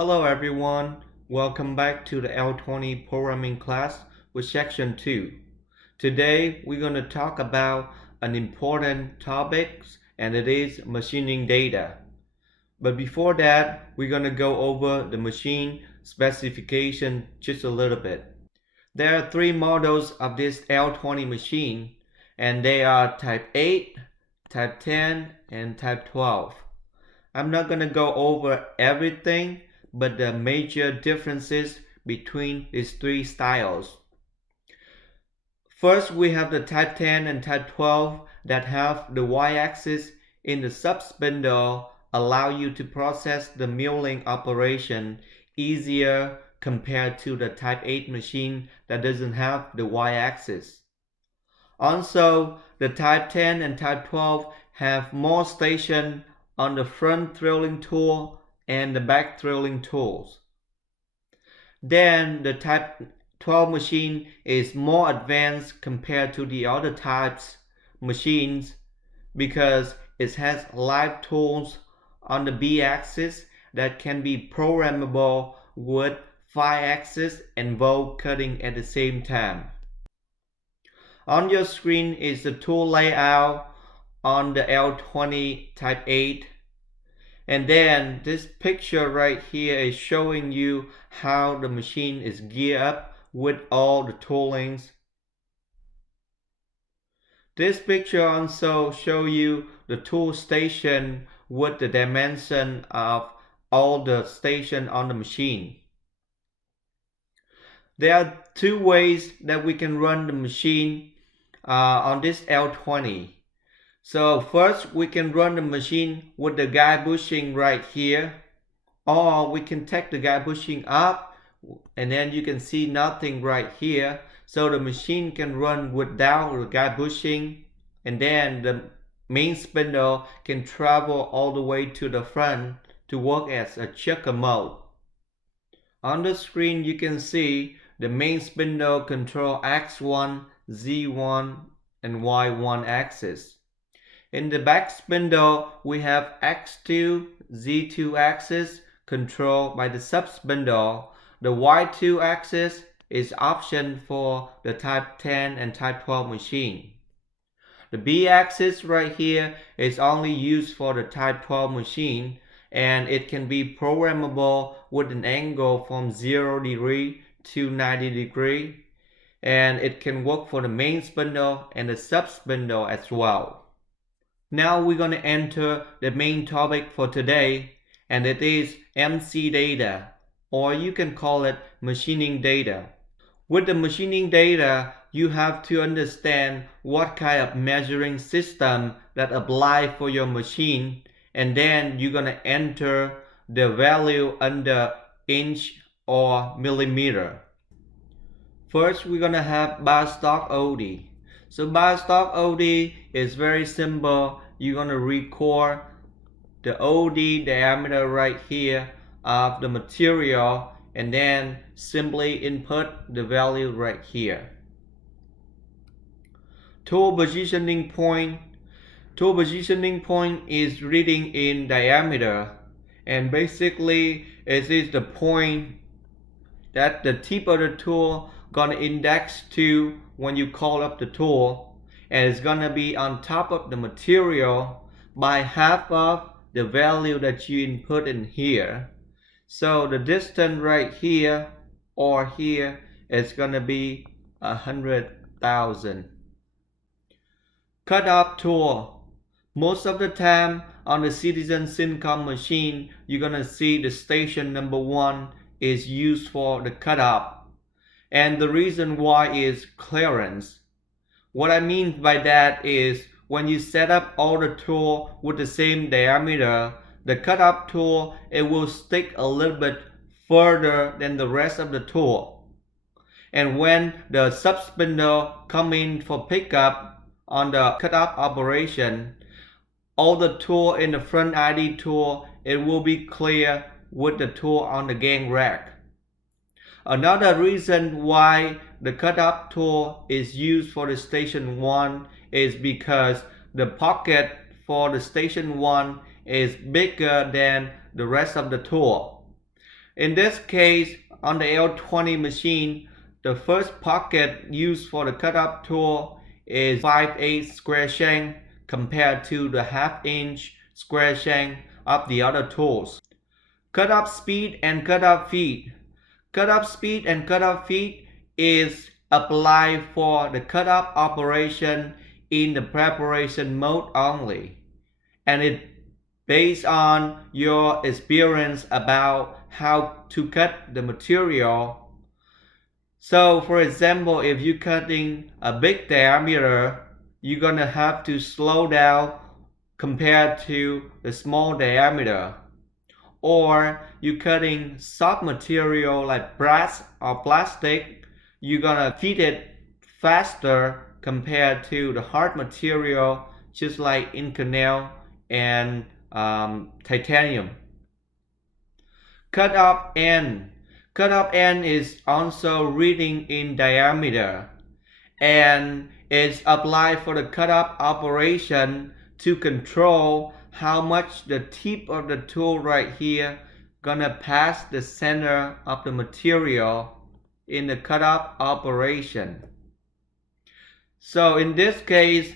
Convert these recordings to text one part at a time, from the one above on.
Hello everyone, welcome back to the L20 programming class with section 2. Today we're going to talk about an important topic, and it is machining data. But before that, we're going to go over the machine specification just a little bit. There are three models of this L20 machine, and they are type 8, type 10, and type 12. I'm not going to go over everything, but the major differences between these three styles. First, we have the type 10 and type 12 that have the y-axis in the sub-spindle allow you to process the milling operation easier compared to the type 8 machine that doesn't have the y-axis. Also, the type 10 and type 12 have more station on the front drilling tool and the back drilling tools. Then the type 12 machine is more advanced compared to the other types machines because it has live tools on the B-axis that can be programmable with 5-axis and bolt cutting at the same time. On your screen is the tool layout on the L20 type 8, and then this picture right here is showing you how the machine is geared up with all the toolings. This picture also shows you the tool station with the dimension of all the station on the machine. There are two ways that we can run the machine on this L20. So first we can run the machine with the guide bushing right here, or we can take the guide bushing up and then you can see nothing right here. So the machine can run without the guide bushing, and then the main spindle can travel all the way to the front to work as a checker mode. On the screen you can see the main spindle control X1, Z1 and Y1 axis. In the back spindle, we have X2, Z2 axis controlled by the sub-spindle. The Y2 axis is option for the type 10 and type 12 machine. The B axis right here is only used for the type 12 machine, and it can be programmable with an angle from 0 degree to 90 degree, and it can work for the main spindle and the sub-spindle as well. Now we're going to enter the main topic for today, and it is MC data, or you can call it machining data. With the machining data, you have to understand what kind of measuring system that apply for your machine, and then you're going to enter the value under inch or millimeter. First, we're going to have bar stock OD. So bar stock OD is very simple. You're going to record the OD diameter right here of the material and then simply input the value right here. Tool positioning point. Tool positioning point is reading in diameter, and basically it is the point that the tip of the tool gonna index to when you call up the tool, and it's gonna be on top of the material by half of the value that you input in here. So the distance right here or here is gonna be 100,000. Cut-off tool. Most of the time on the Citizen-Cincom machine, you're gonna see the station number 1 is used for the cut-off. And the reason why is clearance. What I mean by that is when you set up all the tools with the same diameter, the cut-off tool, it will stick a little bit further than the rest of the tool. And when the sub-spindle come in for pickup on the cut-off operation, all the tool in the front ID tool, it will be clear with the tool on the gang rack. Another reason why the cut-off tool is used for the station 1 is because the pocket for the station 1 is bigger than the rest of the tool. In this case, on the L20 machine, the first pocket used for the cut-up tool is 5/8 square shank compared to the 1/2" square shank of the other tools. Cut-up speed and cut-up feed. Cut-up speed and cut-up feed is applied for the cut-up operation in the preparation mode only, and it based on your experience about how to cut the material. So for example, if you're cutting a big diameter, you're gonna have to slow down compared to the small diameter. Or you're cutting soft material like brass or plastic, you're gonna feed it faster compared to the hard material just like Inconel and titanium. Cut-up end. Cut-up end is also reading in diameter, and is applied for the cut-up operation to control how much the tip of the tool right here gonna pass the center of the material in the cut-up operation. So in this case,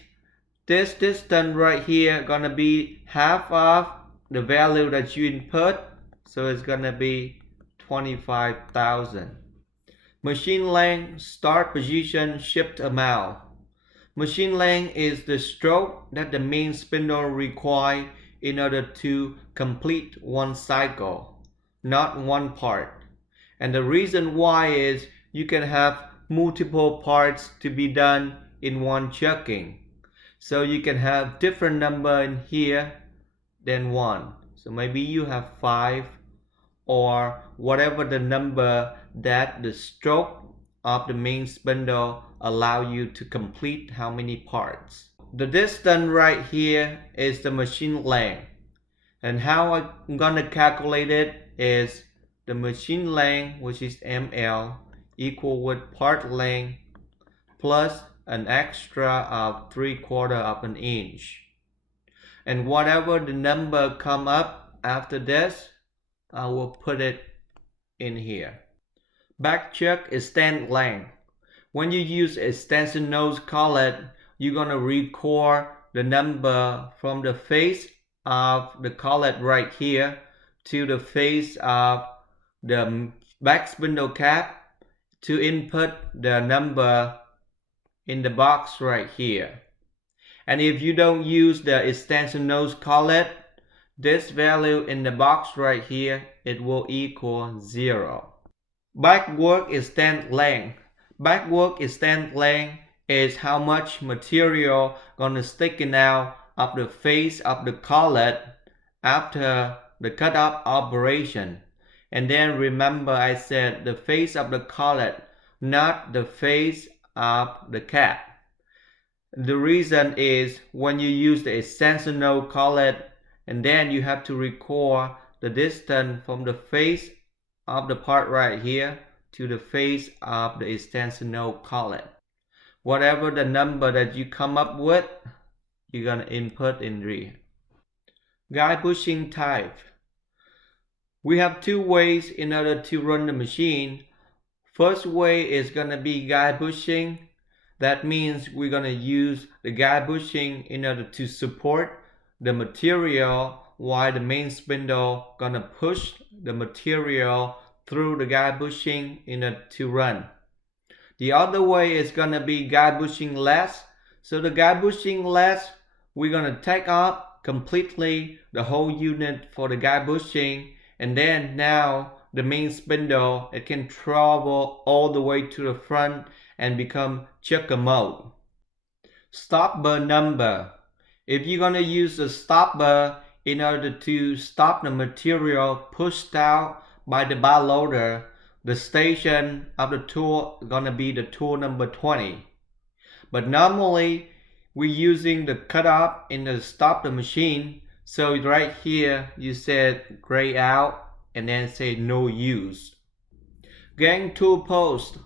this distance right here gonna be half of the value that you input, so it's gonna be 25,000. Machine length, start position, shift amount. Machine length is the stroke that the main spindle requires in order to complete one cycle, not one part. And the reason why is you can have multiple parts to be done in one chucking. So you can have different number in here than one. So maybe you have 5 or whatever the number that the stroke of the main spindle allow you to complete how many parts. The distance right here is the machine length, and how I'm gonna calculate it is the machine length, which is ML, equal with part length plus an extra of 3/4 of an inch, and whatever the number come up after this, I will put it in here. Back chuck extend length. When you use extension nose collet, you're gonna record the number from the face of the collet right here to the face of the back spindle cap to input the number in the box right here. And if you don't use the extension nose collet, this value in the box right here, it will equal 0. Backwork extend length. Backwork extend length is how much material gonna sticking out of the face of the collet after the cut-up operation. And then remember I said the face of the collet, not the face of the cap. The reason is when you use the extension nose collet, and then you have to record the distance from the face of the part right here to the face of the extension nose collet. Whatever the number that you come up with, you're gonna input in here. Guide bushing type. We have two ways in order to run the machine. First way is gonna be guide bushing. That means we're gonna use the guide bushing in order to support the material while the main spindle gonna push the material through the guide bushing in order to run. The other way is gonna be guide bushing less. So the guide bushing less, we're gonna take off completely the whole unit for the guide bushing, and then now the main spindle, it can travel all the way to the front and become chucker mode. Stopper number. If you're gonna use a stopper in order to stop the material pushed out by the bar loader, the station of the tool is gonna be the tool number 20. But normally we're using the cut-off in the stop the machine. So right here you said gray out and then say no use. Gang tool post.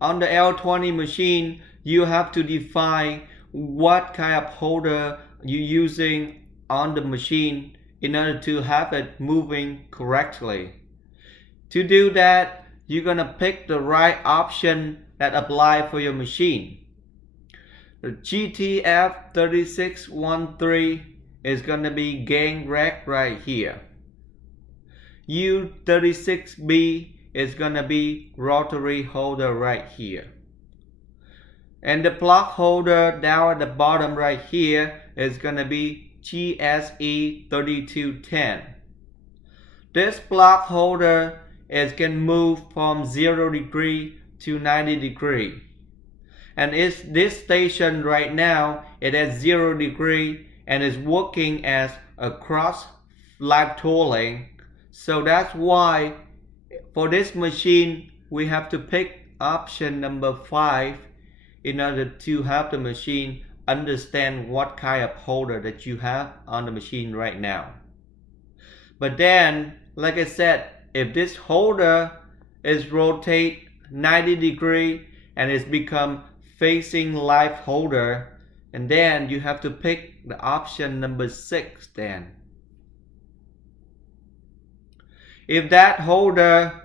On the L20 machine, you have to define what kind of holder you're using on the machine in order to have it moving correctly. To do that, you're gonna pick the right option that apply for your machine. The GTF3613 is gonna be gang rack right here. U36B is gonna be rotary holder right here. And the plug holder down at the bottom right here is gonna be GSE3210. This plug holder can move from 0 degree to 90 degree. And this station right now, it has 0 degree and is working as a cross live tolling. So that's why for this machine, we have to pick option number 5 in order to have the machine understand what kind of holder that you have on the machine right now. But then, like I said, if this holder is rotate 90 degree and it's become facing live holder, and then you have to pick the option number 6 then. If that holder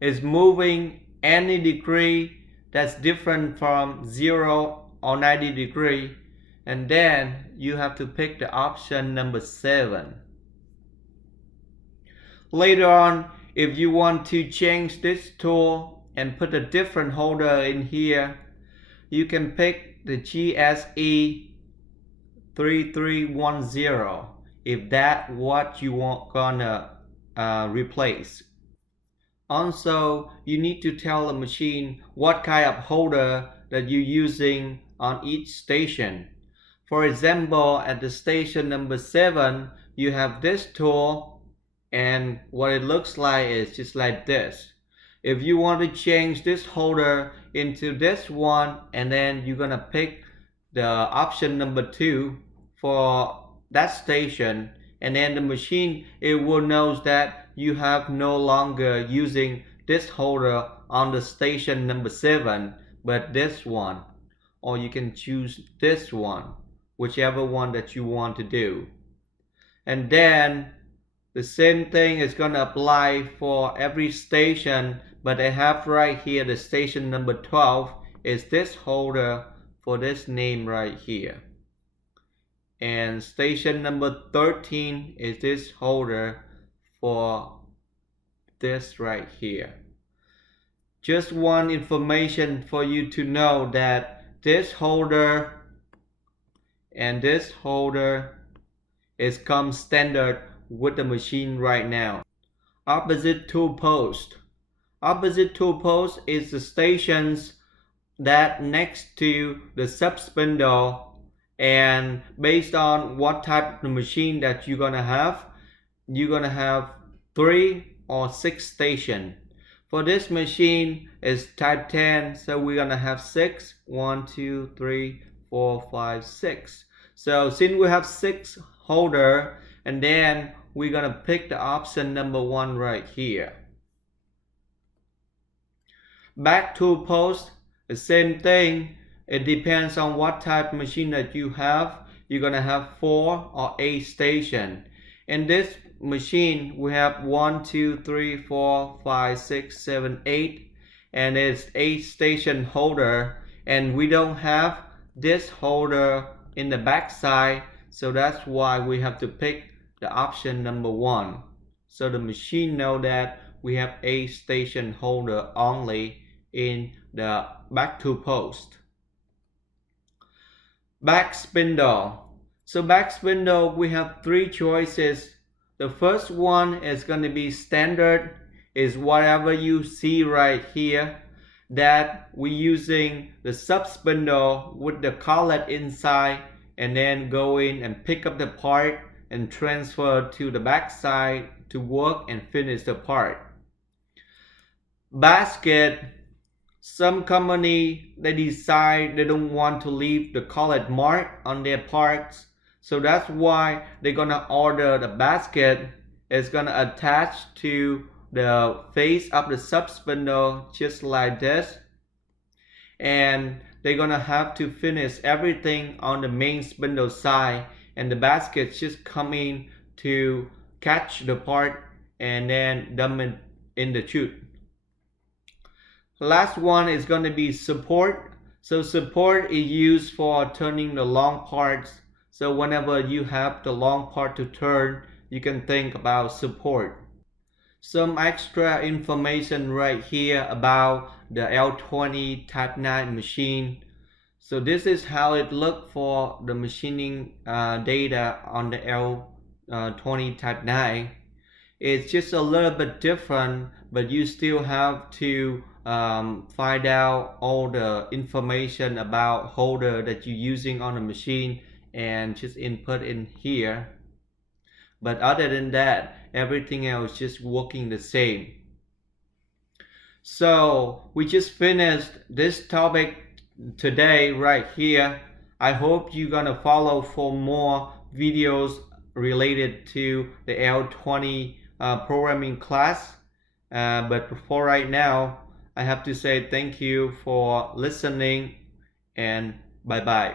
is moving any degree that's different from 0 or 90 degree, and then you have to pick the option number 7. Later on, if you want to change this tool and put a different holder in here, you can pick the GSE3310 if that's what you want gonna replace. Also, you need to tell the machine what kind of holder that you're using on each station. For example, at the station number 7, you have this tool, and what it looks like is just like this. If you want to change this holder into this one, and then you're gonna pick the option number 2 for that station, and then the machine, it will know that you have no longer using this holder on the station number 7, but this one, or you can choose this one, whichever one that you want to do. And then the same thing is going to apply for every station, but I have right here the station number 12 is this holder for this name right here. And station number 13 is this holder for this right here. Just one information for you to know that this holder and this holder is come standard with the machine right now. Opposite tool post. Opposite tool post is the stations that next to the sub spindle, and based on what type of machine that you're gonna have 3 or 6 station. For this machine is type 10, so we're gonna have 6. 1, 2, 3, 4, 5, 6. So since we have 6 holder, and then we're gonna pick the option number 1 right here. Back tool post, the same thing. It depends on what type of machine that you have. You're gonna have 4 or 8 station. In this machine, we have 1, 2, 3, 4, 5, 6, 7, 8, and it's 8 station holder. And we don't have this holder in the back side, so that's why we have to pick the option number 1. So the machine know that we have 8 station holder only in the back tool post. Back spindle. So back spindle, we have 3 choices. The first one is going to be standard, is whatever you see right here, that we're using the sub spindle with the collet inside, and then go in and pick up the part and transfer to the back side to work and finish the part. Basket. Some company, they decide they don't want to leave the collet mark on their parts, so that's why they're gonna order the basket. It's gonna attach to the face of the sub spindle just like this, and they're gonna have to finish everything on the main spindle side, and the basket just come in to catch the part and then dump it in the chute. Last one is going to be support. So support is used for turning the long parts. So whenever you have the long part to turn, you can think about support. Some extra information right here about the L20 Type 9 machine. So this is how it looked for the machining data on the L20 Type 9. It's just a little bit different, but you still have to find out all the information about holder that you're using on the machine and just input in here. But other than that, everything else just working the same. So we just finished this topic today right here. I hope you're gonna follow for more videos related to the L20 programming class. But for right now, I have to say thank you for listening and bye bye.